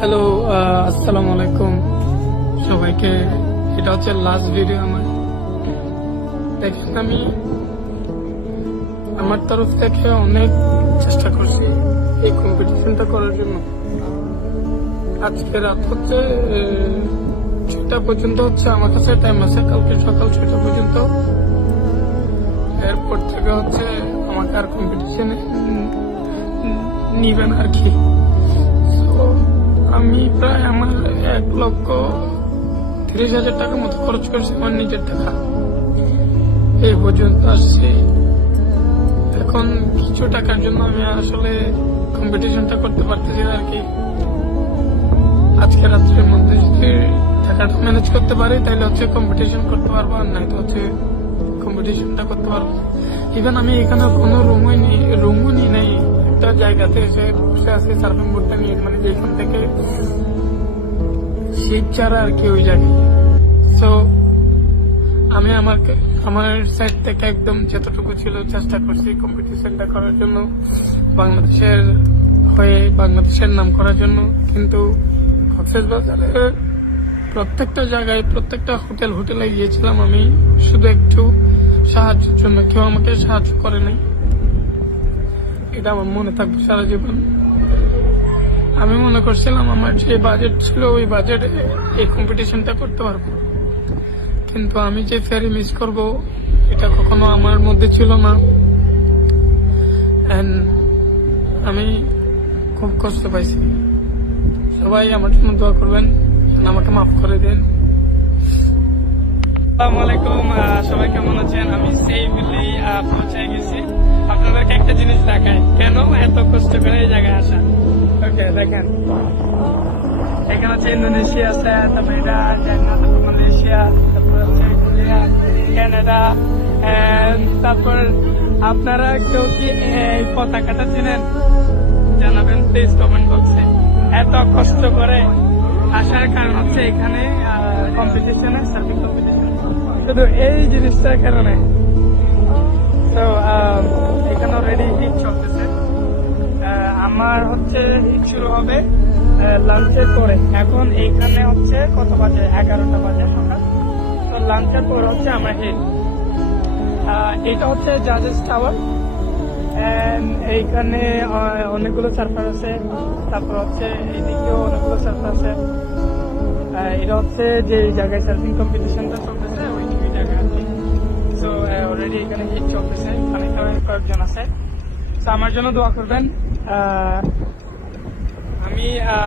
Hello, আসসালামু আলাইকুম সবাইকে। এটা হচ্ছে লাস্ট ভিডিও আমার। দেখেন, আমি আমার তরফ থেকে অনেক চেষ্টা করছি এই কম্পিটিশনটা করার জন্য। আজকে রাত হচ্ছে 6টা পর্যন্ত হচ্ছে আমার কাছে টাইম আছে, কালকে সকাল 6টা পর্যন্ত। এরপর থেকে হচ্ছে আমাকে আর কম্পিটিশনে নিবেন আর কি। আমি প্রায় আমার 1,30,000 টাকার মতো খরচ করছি আমার নিজের টাকা। এই পর্যন্ত আসছি। এখন কিছু টাকার জন্য আমি আসলে কম্পিটিশনটা করতে পারতেছি না আর কি। আজকে রাত্রের মধ্যে যদি টাকাটা ম্যানেজ করতে পারি তাহলে হচ্ছে কম্পিটিশন করতে পারবো, আর নাই তো হচ্ছে কম্পিটিশনটা করতে পারবো। ইভেন আমি এখানে কোনো রুমও নিয়ে নেই, একটা জায়গাতে এসে বসে আছি সার্ফিং বোর্ডটা নিয়ে, মানে যেখান থেকে শীত ছাড়া আর কি ওই জায়গায়। সো আমি আমার সাইড থেকে একদম যতটুকু ছিল চেষ্টা করছি কম্পিটিশনটা করার জন্য, বাংলাদেশের হয়ে বাংলাদেশের নাম করার জন্য। কিন্তু কক্সবাজারের প্রত্যেকটা জায়গায় প্রত্যেকটা হোটেলে গিয়েছিলাম আমি শুধু একটু সাহায্যের জন্য, কেউ আমাকে সাহায্য করে নাই। এটা আমার মনে থাকবে সারা জীবন। আমি মনে করছিলাম আমার যে বাজেট ছিল ওই বাজেটে এই কম্পিটিশনটা করতে পারবো, কিন্তু আমি যে ফেরি মিস করব এটা কখনো আমার মধ্যে ছিল না। আমি খুব কষ্ট পাইছি। সবাই আমার জন্য দোয়া করবেন, আমাকে মাফ করে দেন। আসসালামু আলাইকুম, সবাই কেমন আছেন? আমি সেফলি পৌঁছে গেছি। আপনাদেরকে একটা জিনিস দেখাই, কেন এত কষ্ট করে এই জায়গায় আসা। ওকে, দেখেন এখানে হচ্ছে ইন্দোনেশিয়া আছে, তারপর এটা চায়না, তারপর মালয়েশিয়া, তারপর হচ্ছে কোরিয়া, কানাডা। তারপর আপনারা কেউ কি এই পতাকাটা চিনেন? জানাবেন প্লিজ কমেন্ট বক্সে। এত কষ্ট করে আসার কারণ হচ্ছে এখানে কম্পিটিশনে, সার্ফিং কম্পিটিশন, শুধু এই জিনিসটার কারণে। তো এখানে অলরেডি হিট চলতেছে। আমার হচ্ছে হিট শুরু হবে লাঞ্চের পরে। এখন এইখানে হচ্ছে কত বাজে? 11টা বাজে সকাল। তো লাঞ্চের পর হচ্ছে আমার হিট। এটা হচ্ছে জাজেস টাওয়ার। এইখানে অনেকগুলো সার্ফার আছে, তারপর হচ্ছে এইদিকেও অনেকগুলো সার্ফার আছে। এটা হচ্ছে যে জায়গায় সার্ফিং কম্পিটিশনটা চলতেছে ওই জায়গায় আর কি। সো অলরেডি এখানে হিট চলতেছে, কয়েকজন আছে। তো আমার জন্য দোয়া করবেন। আমি